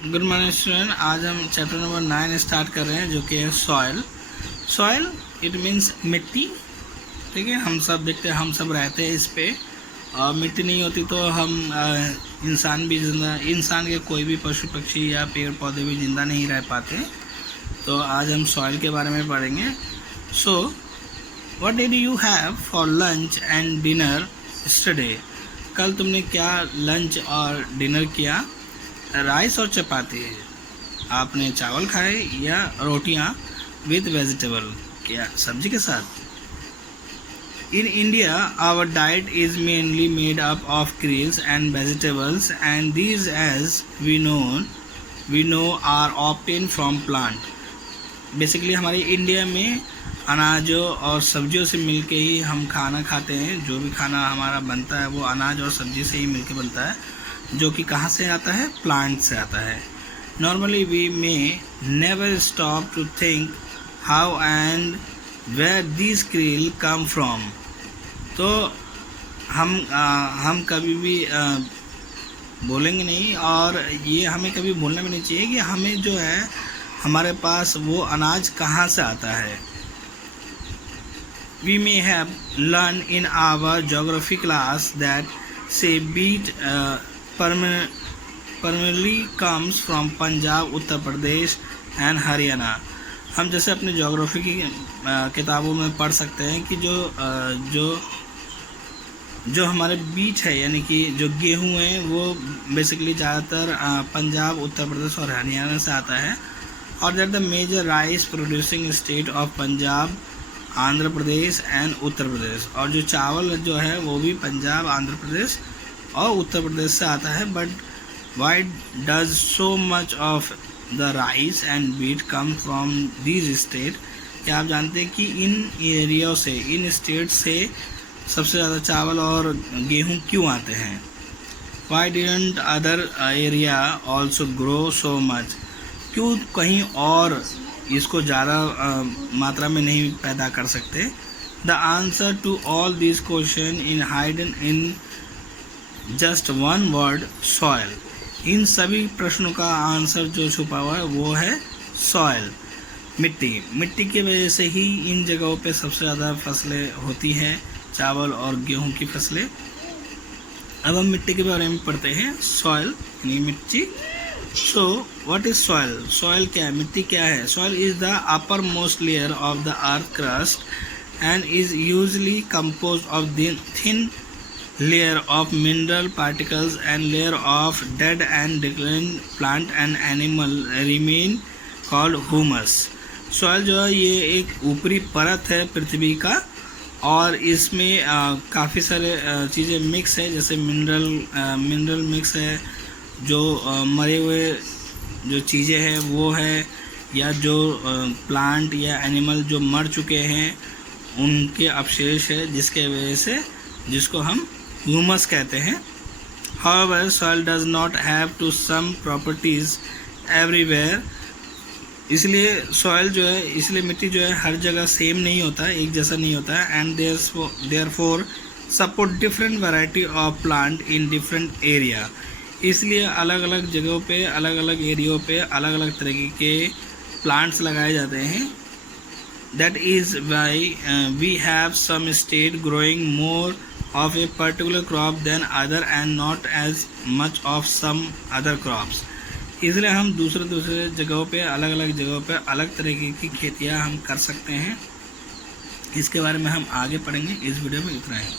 Good morning student. आज हम chapter number 9 start कर रहे हैं, जो कि है सॉइल। सॉइल इट मीन्स मिट्टी। ठीक है, हम सब देखते हैं, हम सब रहते हैं इस पे। और मिट्टी नहीं होती तो हम इंसान भी जिंदा, इंसान के कोई भी पशु पक्षी या पेड़ पौधे भी जिंदा नहीं रह पाते। तो आज हम सॉइल के बारे में पढ़ेंगे। So what did you have for lunch and dinner yesterday? कल तुमने क्या लंच और डिनर किया? राइस और चपाती। आपने चावल खाए या रोटियां विद वेजिटेबल, क्या सब्जी के साथ? In India our diet is mainly made up of grains and vegetables and these as we know are obtain from plant. Basically हमारे इंडिया में अनाजों और सब्जियों से मिलके ही हम खाना खाते हैं। जो भी खाना हमारा बनता है वो अनाज और सब्जी से ही मिलके बनता है, जो कि कहाँ से आता है? प्लांट से आता है। Normally we may never stop to think how and where this krill come from. तो हम कभी भी बोलेंगे नहीं, और ये हमें कभी बोलना भी नहीं चाहिए कि हमें जो है हमारे पास वो अनाज कहाँ से आता है। We may have learned in our geography class that say beet primarily comes from Punjab, Uttar Pradesh and Haryana. हम जैसे अपने ज्योग्राफी की किताबों में पढ़ सकते हैं कि जो हमारे बीज है, यानी कि जो गेहूं है, वो बेसिकली ज़्यादातर पंजाब, उत्तर प्रदेश और हरियाणा से आता है। और that the major rice producing state of Punjab, Andhra Pradesh and Uttar Pradesh. और जो चावल जो है वो भी पंजाब, आंध्र प्रदेश और उत्तर प्रदेश से आता है। But why does so much of the rice and wheat come from these state? क्या आप जानते हैं कि इन एरिया से, इन स्टेट से सबसे ज़्यादा चावल और गेहूँ क्यों आते हैं? Y didn't other area also grow so much? क्यों कहीं और इसको ज़्यादा मात्रा में नहीं पैदा कर सकते? The answer to all this question in hidden in just one word, soil. इन सभी प्रश्नों का आंसर जो छुपा हुआ है वो है सॉइल, मिट्टी। मिट्टी की वजह से ही इन जगहों पे सबसे ज़्यादा फसलें होती हैं, चावल और गेहूं की फसलें। अब हम मिट्टी के बारे में पढ़ते हैं, सॉइल यानी मिट्टी। So what is soil? Soil क्या है? मिट्टी क्या है? Soil is the upper most layer of the earth crust and is usually compose of thin layer of mineral particles and layer of dead and decaying plant and animal remain called humus। Soil जो है ये एक ऊपरी परत है पृथ्वी का, और इसमें काफ़ी सारे चीज़ें मिक्स है, जैसे मिनरल मिक्स है, जो मरे हुए जो चीज़ें हैं वो है, या जो प्लांट या एनिमल जो मर चुके हैं उनके अवशेष है, जिसके वजह से जिसको हम ह्यूमस कहते हैं। However, soil does not have to some properties everywhere। इसलिए सॉइल जो है, इसलिए मिट्टी जो है हर जगह सेम नहीं होता है, एक जैसा नहीं होता है। And therefore support different variety of plant in different area। इसलिए अलग अलग जगहों पे, अलग अलग एरियो पे अलग अलग तरह के प्लांट्स लगाए जाते हैं। That is why we have some state growing more of a particular crop than other and not as much of some other crops। इसलिए हम दूसरे जगहों पे, अलग अलग जगहों पे अलग तरीके की खेतियाँ हम कर सकते हैं। इसके बारे में हम आगे पढ़ेंगे। इस वीडियो में इतना ही।